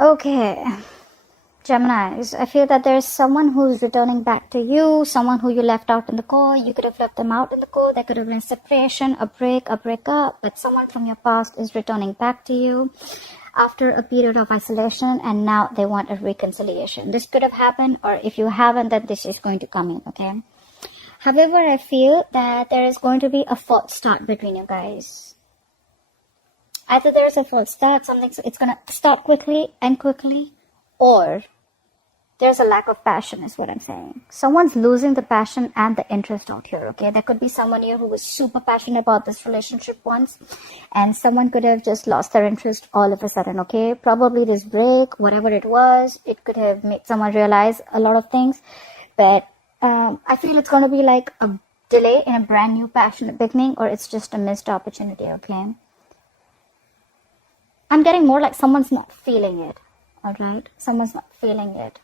Okay, Geminis, I feel that there's someone who's returning back to you, someone who you left out in the cold. You could have left them out in the cold. There could have been a separation, a breakup, but someone from your past is returning back to you after a period of isolation, and now they want a reconciliation. This could have happened, or if you haven't, then this is going to come in, okay? However, I feel that there is going to be a false start between you guys. Either there's a false start, it's going to start quickly, or there's a lack of passion is what I'm saying. Someone's losing the passion and the interest out here, okay? There could be someone here who was super passionate about this relationship once, and someone could have just lost their interest all of a sudden, okay? Probably this break, whatever it was, it could have made someone realize a lot of things, but I feel it's going to be like a delay in a brand new passionate beginning, or it's just a missed opportunity, okay? I'm getting more like someone's not feeling it, all right? Someone's not feeling it.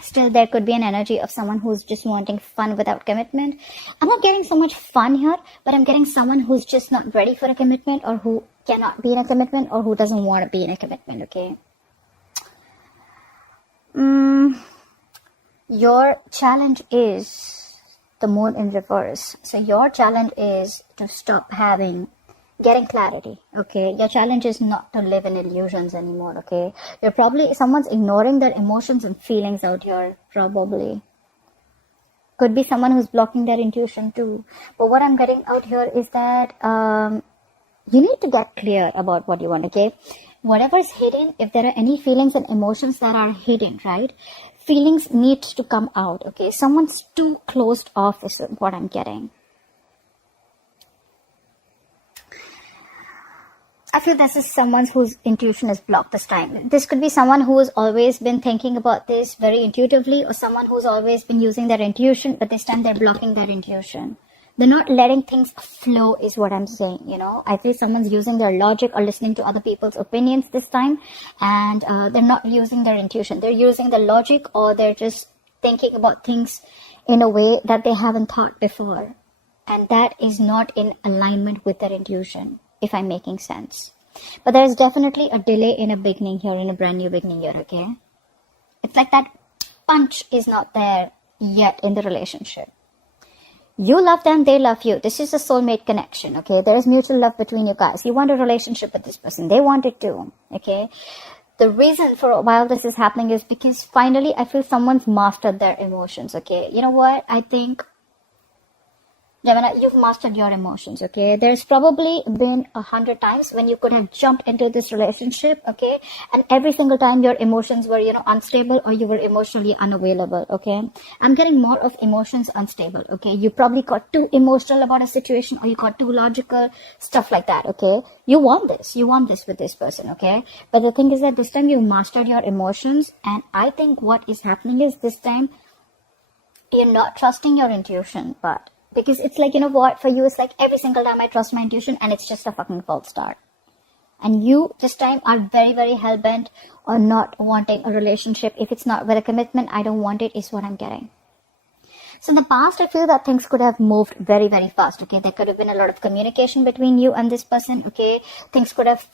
Still, there could be an energy of someone who's just wanting fun without commitment. I'm not getting so much fun here, but I'm getting someone who's just not ready for a commitment, or who cannot be in a commitment, or who doesn't want to be in a commitment, okay? Your challenge is the moon in reverse. So your challenge is to stop getting clarity, okay? Your challenge is not to live in illusions anymore, okay? Someone's ignoring their emotions and feelings out here, probably. Could be someone who's blocking their intuition too. But what I'm getting out here is that you need to get clear about what you want, okay? Whatever is hidden, if there are any feelings and emotions that are hidden, right? Feelings need to come out, okay? Someone's too closed off is what I'm getting. I feel this is someone whose intuition is blocked this time. This could be someone who has always been thinking about this very intuitively, or someone who's always been using their intuition, but this time they're blocking their intuition. They're not letting things flow is what I'm saying, you know. I feel someone's using their logic or listening to other people's opinions this time, and they're not using their intuition. They're using the logic, or they're just thinking about things in a way that they haven't thought before. And that is not in alignment with their intuition, if I'm making sense. But there is definitely a delay in a beginning here, in a brand new beginning here, okay? It's like that punch is not there yet in the relationship. You love them, they love you. This is a soulmate connection, okay? There is mutual love between you guys. You want a relationship with this person. They want it too, okay? The reason for while this is happening is because finally I feel someone's mastered their emotions, okay? You know what? I think, Gemini, you've mastered your emotions, okay? There's probably been 100 times when you could have jumped into this relationship, okay? And every single time your emotions were, unstable, or you were emotionally unavailable, okay? I'm getting more of emotions unstable, okay? You probably got too emotional about a situation, or you got too logical, stuff like that, okay? You want this with this person, okay? But the thing is that this time you mastered your emotions, and I think what is happening is this time you're not trusting your intuition, but because it's like, you know what, for you, it's like every single time I trust my intuition and it's just a fucking false start. And you, this time, are very, very hell-bent on not wanting a relationship. If it's not with a commitment, I don't want it, is what I'm getting. So in the past, I feel that things could have moved very, very fast, okay? There could have been a lot of communication between you and this person, okay? Things could have,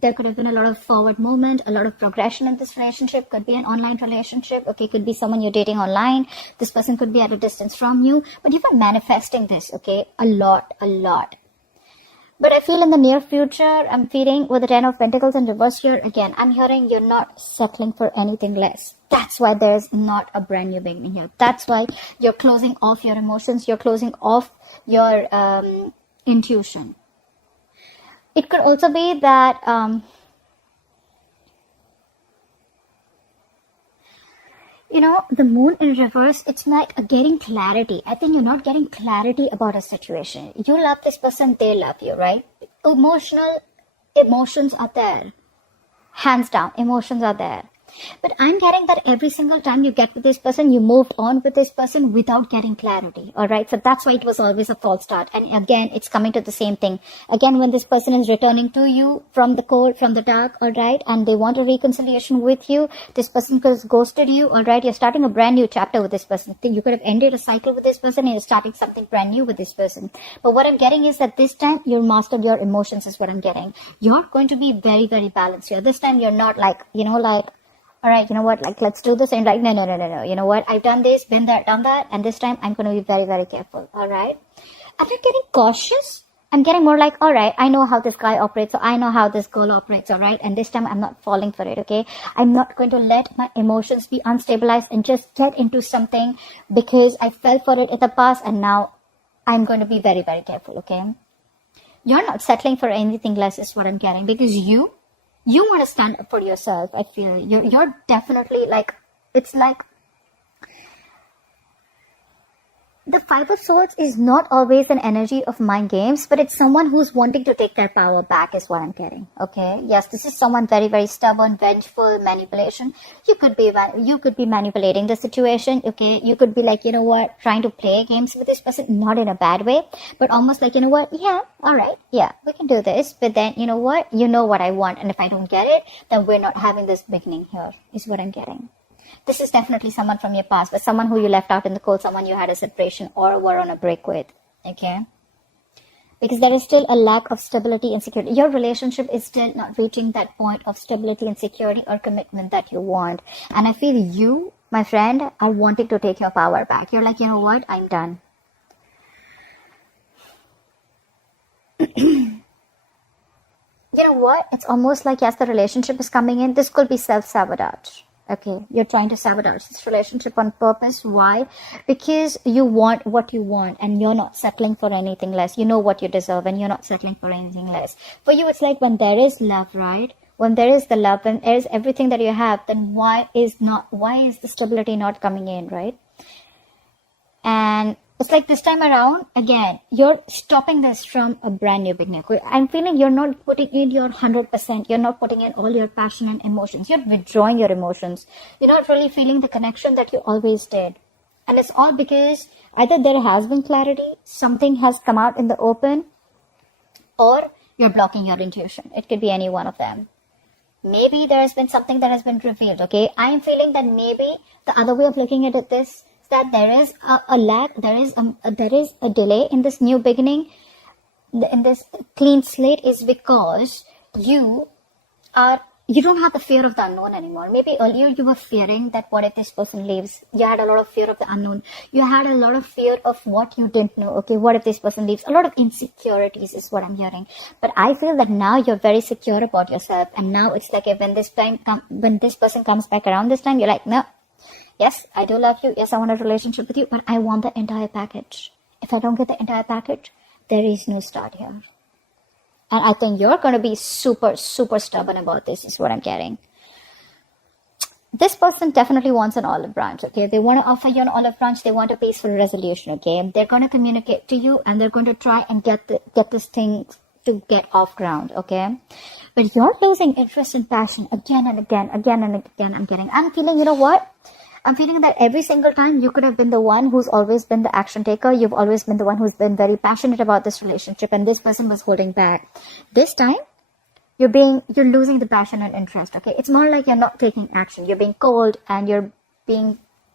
there could have been a lot of forward movement, a lot of progression in this relationship. Could be an online relationship, okay? Could be someone you're dating online. This person could be at a distance from you. But you were manifesting this, okay? A lot. But I feel in the near future, I'm feeling with the 10 of Pentacles in reverse here, again, I'm hearing you're not settling for anything less. That's why there's not a brand new beginning here. That's why you're closing off your emotions. You're closing off your intuition. It could also be that the moon in reverse, it's like getting clarity. I think you're not getting clarity about a situation. You love this person, they love you, right? Emotions are there. Hands down, emotions are there. But I'm getting that every single time you get with this person, you moved on with this person without getting clarity. All right. So that's why it was always a false start. And again, it's coming to the same thing. Again, when this person is returning to you from the cold, from the dark, all right, and they want a reconciliation with you, this person has ghosted you, all right, you're starting a brand new chapter with this person. You could have ended a cycle with this person and you're starting something brand new with this person. But what I'm getting is that this time you're mastered your emotions is what I'm getting. You're going to be very, very balanced here. This time you're not like, all right, you know what, like, let's do this. And like, no. You know what? I've done this, been there, done that. And this time I'm going to be very, very careful. All right. I'm not getting cautious. I'm getting more like, all right, I know how this guy operates. So I know how this girl operates. All right. And this time I'm not falling for it. Okay. I'm not going to let my emotions be unstabilized and just get into something because I fell for it in the past. And now I'm going to be very, very careful. Okay. You're not settling for anything less is what I'm getting, because you want to stand up for yourself. I feel you're definitely like, it's like the Five of Swords is not always an energy of mind games, but it's someone who's wanting to take their power back is what I'm getting. Okay. Yes, this is someone very, very stubborn, vengeful, manipulation. You could be manipulating the situation. Okay. You could be like, you know what, trying to play games with this person, not in a bad way, but almost like, you know what, yeah, all right, yeah, we can do this. But then, you know what I want. And if I don't get it, then we're not having this beginning here is what I'm getting. This is definitely someone from your past, but someone who you left out in the cold, someone you had a separation or were on a break with, okay? Because there is still a lack of stability and security. Your relationship is still not reaching that point of stability and security or commitment that you want. And I feel you, my friend, are wanting to take your power back. You're like, you know what? I'm done. You know what? It's almost like, yes, the relationship is coming in. This could be self-sabotage. Okay, you're trying to sabotage this relationship on purpose. Why? Because you want what you want and you're not settling for anything less. You know what you deserve and you're not settling for anything less. For you, it's like when there is love, right? When there is the love, when there is everything that you have, then why is the stability not coming in, right? And it's like this time around, again, you're stopping this from a brand new beginning. I'm feeling you're not putting in your 100%. You're not putting in all your passion and emotions. You're withdrawing your emotions. You're not really feeling the connection that you always did. And it's all because either there has been clarity, something has come out in the open, or you're blocking your intuition. It could be any one of them. Maybe there has been something that has been revealed, okay? I'm feeling that maybe the other way of looking at it is that there is a lack, there is a delay in this new beginning, in this clean slate, is because you don't have the fear of the unknown anymore. Maybe earlier you were fearing that what if this person leaves? You had a lot of fear of the unknown. You had a lot of fear of what you didn't know. Okay, what if this person leaves? A lot of insecurities is what I'm hearing. But I feel that now you're very secure about yourself, and now it's like when this person comes back around this time, you're like, no. Yes, I do love you. Yes, I want a relationship with you, but I want the entire package. If I don't get the entire package, there is no start here. And I think you're going to be super, super stubborn about this, is what I'm getting. This person definitely wants an olive branch, okay? They want to offer you an olive branch. They want a peaceful resolution, okay? They're going to communicate to you, and they're going to try and get this thing to get off ground, okay? But you're losing interest and passion again and again. I'm feeling, you know what? I'm feeling that every single time you could have been the one who's always been the action taker. You've always been the one who's been very passionate about this relationship, and this person was holding back. This time, you're losing the passion and interest, okay? It's more like you're not taking action. You're being cold, and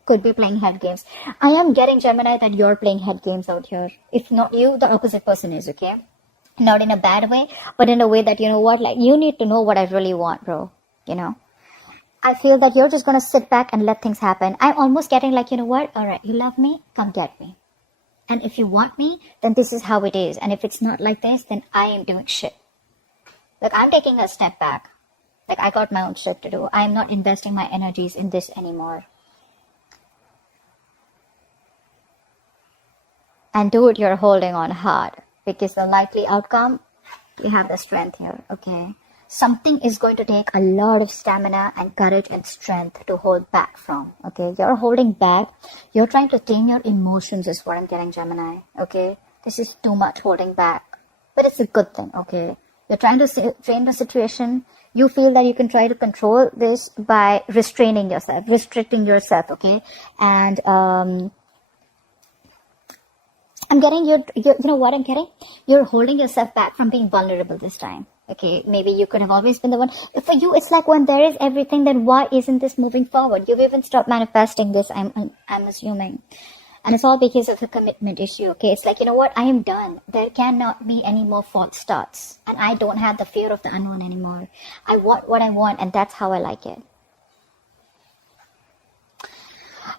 could be playing head games. I am getting, Gemini, that you're playing head games out here. If not you, the opposite person is, okay? Not in a bad way, but in a way that, you know what, like, you need to know what I really want, bro, you know? I feel that you're just going to sit back and let things happen. I'm almost getting like, you know what? All right, you love me? Come get me. And if you want me, then this is how it is. And if it's not like this, then I am doing shit. Like, I'm taking a step back. Like, I got my own shit to do. I'm not investing my energies in this anymore. And dude, you're holding on hard. Because the likely outcome, you have the strength here, okay? Something is going to take a lot of stamina and courage and strength to hold back from, okay? You're holding back. You're trying to tame your emotions is what I'm getting, Gemini, okay? This is too much holding back. But it's a good thing, okay? You're trying to frame the situation. You feel that you can try to control this by restraining yourself, restricting yourself, okay? And I'm getting you know what I'm getting? You're holding yourself back from being vulnerable this time. Okay, maybe you could have always been the one. For you, it's like when there is everything, then why isn't this moving forward? You've even stopped manifesting this, I'm assuming. And it's all because of the commitment issue, okay? It's like, you know what? I am done. There cannot be any more false starts. And I don't have the fear of the unknown anymore. I want what I want, and that's how I like it.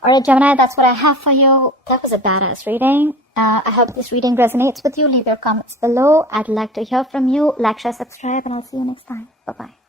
Alright, Gemini, that's what I have for you. That was a badass reading. I hope this reading resonates with you. Leave your comments below. I'd like to hear from you. Like, share, subscribe, and I'll see you next time. Bye-bye.